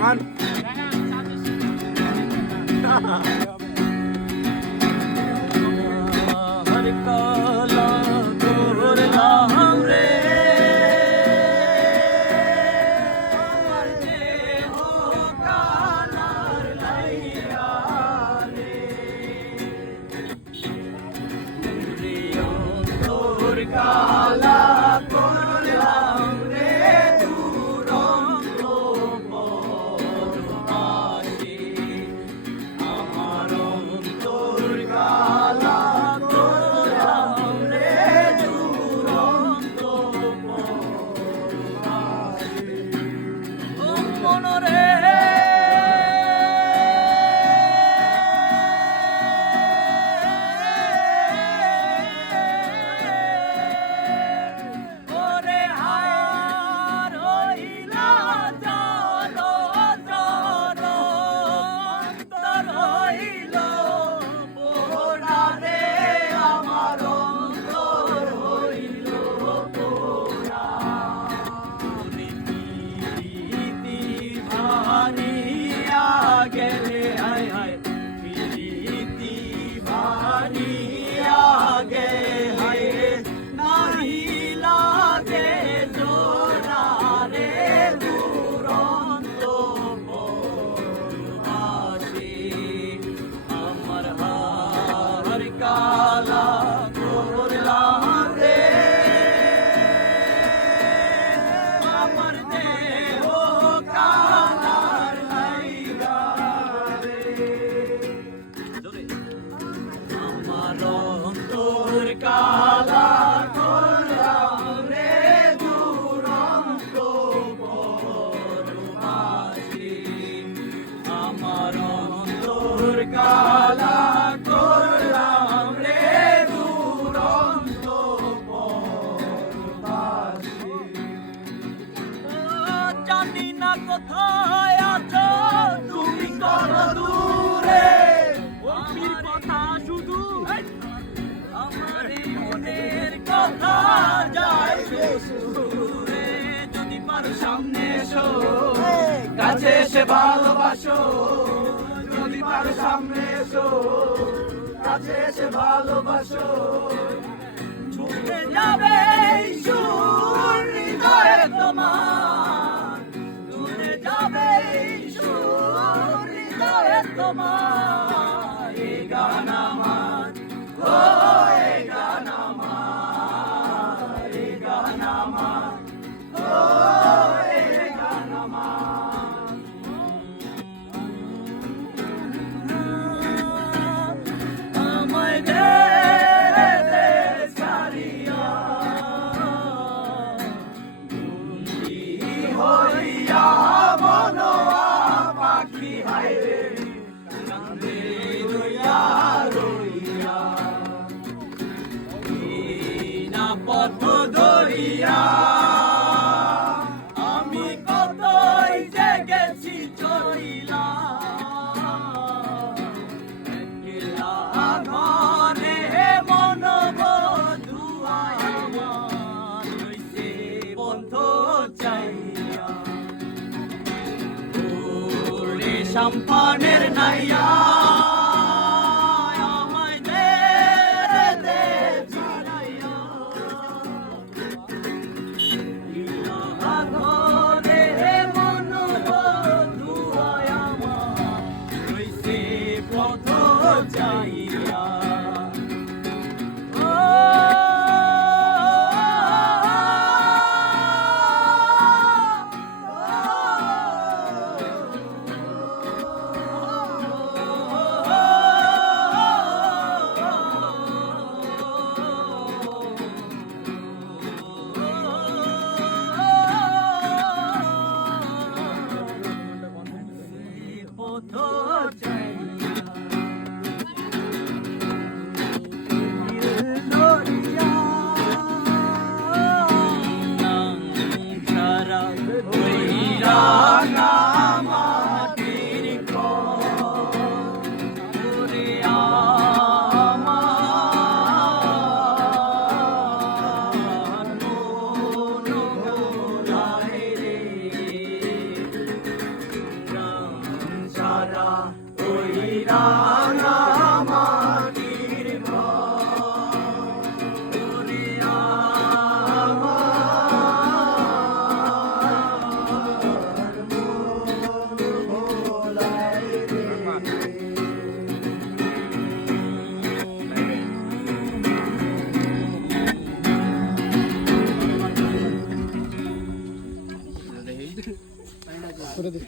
Jangan. Hari kala করলাম রে আমার দেহ কানার লাইয়া রে তোর কালা করলাম রে দুরন্ত পরমাশি আমার অন্তর কালা করলাম রে দুরন্ত পরমাশি ও মনরে ওরে হার হইলা জর জর অন্তর হইল পোড়া রে আমার অন্তর হইল পোড়া প্রীতি ভানিয়া গেলে হায় হায় প্রীতি ভানিয়া গে হায় নাহি লাগে জোড়া রে দুরন্ত পরমাশি আমার হার কালা করলাম রে আমার দেহ কালার লাইগা রে আমার অন্তর কালা করলাম রে দুরন্ত পরমাশি আমার অন্তর কালা করলাম রে দুরন্ত পরমাশি জানি না কোথায় আছো তুমি কত দূরে ওর কথা শুধু আমার এই মনের কথা যায় সুরে যদি পারো সামনে এসো কাছে এসে ভালোবাসো যদি পারো সামনে এসো কাছে এসে ভালোবাসো ছুটে যাবে এই সুর হৃদয়ে তোমার ছুটে যাবে এই সুর হৃদয়ে তোমার এই গান আমার ও এই গান আমার এই গান আমার ও এই গান আমার আমায় দে দে ছাড়িয়া বন্দি হইয়া মনোয়া পাখি হায়রে কান্দে রইয়া রইয়া না পথ ধরিয়া আমি কতই যে গেছি চলিলা একলা ঘরে মন বধুয়ায় আমার হইছে বন্ধ চাইয়া ওরে সম্পানের নাইয়া আমায় দে দে ছাড়াইয়া ইলা ঘরে মন বধুয়ায় আমার হইছে পথ চাইয়া পথ রাঙা মাটির ঘর ওরে আমার মন ভোলাই রে করে দে